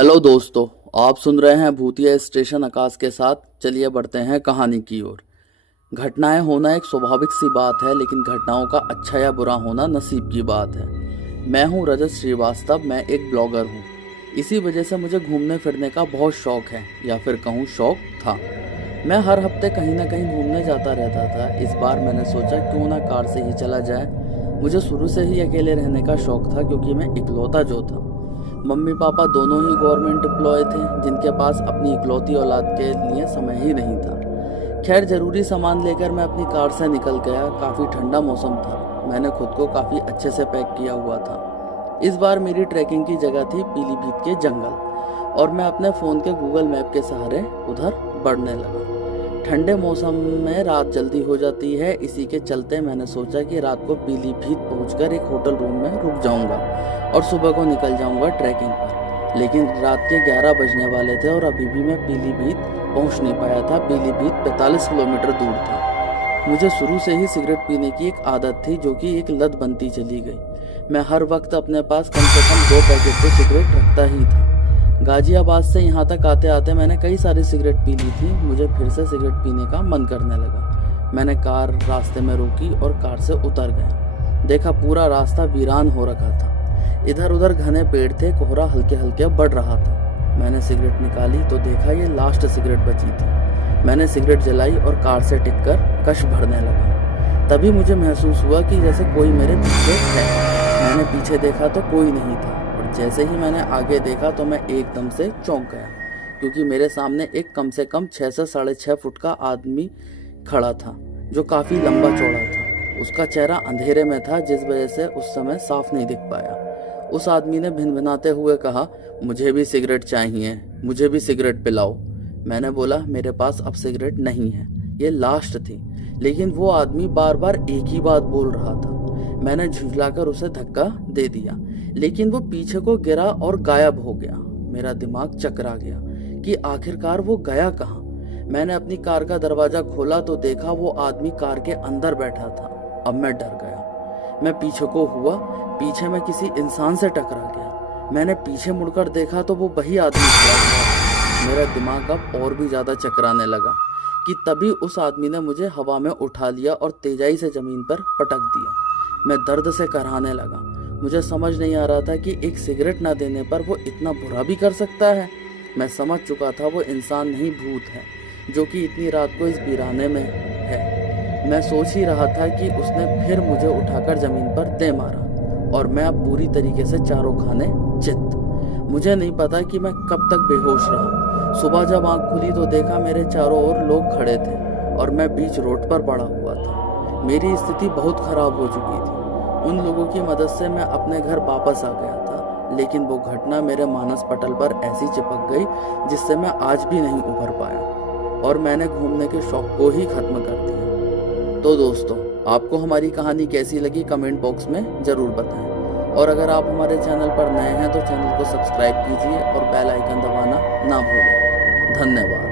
Hello दोस्तों, आप सुन रहे हैं भूतिया स्टेशन आकाश के साथ। चलिए बढ़ते हैं कहानी की ओर। घटनाएं होना एक स्वाभाविक सी बात है, लेकिन घटनाओं का अच्छा या बुरा होना नसीब की बात है। मैं हूं रजत श्रीवास्तव, मैं एक ब्लॉगर हूं। इसी वजह से मुझे घूमने फिरने का बहुत शौक है, या फिर कहूं शौक था। मैं हर हफ्ते कहीं ना कहीं घूमने जाता रहता था। इस बार मैंने सोचा क्यों ना कार से ही चला जाए। मुझे शुरू से ही अकेले रहने का शौक था, क्योंकि मैं इकलौता जो था। मम्मी पापा दोनों ही गवर्नमेंट एम्प्लॉय थे, जिनके पास अपनी इकलौती औलाद के लिए समय ही नहीं था। खैर, जरूरी सामान लेकर मैं अपनी कार से निकल गया। काफ़ी ठंडा मौसम था। मैंने खुद को काफ़ी अच्छे से पैक किया हुआ था। इस बार मेरी ट्रैकिंग की जगह थी पीलीभीत के जंगल, और मैं अपने फ़ोन के गूगल मैप के सहारे उधर बढ़ने लगा। ठंडे मौसम में रात जल्दी हो जाती है, इसी के चलते मैंने सोचा कि रात को पीलीभीत पहुंचकर एक होटल रूम में रुक जाऊंगा और सुबह को निकल जाऊंगा ट्रैकिंग पर। लेकिन रात के 11 बजने वाले थे और अभी भी मैं पीलीभीत पहुंच नहीं पाया था। पीलीभीत 45 किलोमीटर दूर था। मुझे शुरू से ही सिगरेट पीने की एक आदत थी, जो कि एक लत बनती चली गई। मैं हर वक्त अपने पास कम से कम 2 पैकेट तो सिगरेट रखता ही था। गाजियाबाद से यहाँ तक आते आते मैंने कई सारी सिगरेट पी ली थी। मुझे फिर से सिगरेट पीने का मन करने लगा। मैंने कार रास्ते में रोकी और कार से उतर गया। देखा, पूरा रास्ता वीरान हो रखा था। इधर उधर घने पेड़ थे, कोहरा हल्के हल्के बढ़ रहा था। मैंने सिगरेट निकाली तो देखा ये लास्ट सिगरेट बची थी। मैंने सिगरेट जलाई और कार से टिककर कश भरने लगा। तभी मुझे महसूस हुआ कि जैसे कोई मेरे पीछे है। मैंने पीछे देखा तो कोई नहीं था, और जैसे ही मैंने आगे देखा तो मैं एकदम से चौंक गया, क्योंकि मेरे सामने एक कम से कम 6 से 6.5 फुट का आदमी खड़ा था, जो काफ़ी लंबा चौड़ा था। उसका चेहरा अंधेरे में था, जिस वजह से उस समय साफ नहीं दिख पाया। उस आदमी ने भिनभिनाते हुए कहा, मुझे भी सिगरेट चाहिए, मुझे भी सिगरेट पिलाओ। मैंने बोला, मेरे पास अब सिगरेट नहीं है, ये लास्ट थी। लेकिन वो आदमी बार बार एक ही बात बोल रहा था। मैंने झुंझलाकर उसे धक्का दे दिया, लेकिन वो पीछे को गिरा और गायब हो गया। मेरा दिमाग चकरा गया कि आखिरकार वो गया कहाँ। मैंने अपनी कार का दरवाजा खोला तो देखा वो आदमी कार के अंदर बैठा था। अब मैं डर गया। मैं पीछे को हुआ, पीछे में किसी इंसान से टकरा गया। मैंने पीछे मुड़कर देखा तो वो वही आदमी खड़ा हुआ। मेरा दिमाग अब और भी ज्यादा चकराने लगा कि तभी उस आदमी ने मुझे हवा में उठा लिया और तेजाई से जमीन पर पटक दिया। मैं दर्द से कराहने लगा। मुझे समझ नहीं आ रहा था कि एक सिगरेट ना देने पर वो इतना बुरा भी कर सकता है। मैं समझ चुका था वो इंसान नहीं, भूत है, जो कि इतनी रात को इस वीराने में है। मैं सोच ही रहा था कि उसने फिर मुझे उठाकर जमीन पर दे मारा, और मैं अब पूरी तरीके से चारों खाने चित। मुझे नहीं पता कि मैं कब तक बेहोश रहा। सुबह जब आंख खुली तो देखा मेरे चारों ओर लोग खड़े थे और मैं बीच रोड पर पड़ा हुआ था। मेरी स्थिति बहुत खराब हो चुकी थी। उन लोगों की मदद से मैं अपने घर वापस आ गया था, लेकिन वो घटना मेरे मानस पटल पर ऐसी चिपक गई जिससे मैं आज भी नहीं उभर पाया, और मैंने घूमने के शौक को ही खत्म कर दिया। तो दोस्तों, आपको हमारी कहानी कैसी लगी कमेंट बॉक्स में ज़रूर बताएं, और अगर आप हमारे चैनल पर नए हैं तो चैनल को सब्सक्राइब कीजिए और बेल आइकन दबाना ना भूलें। धन्यवाद।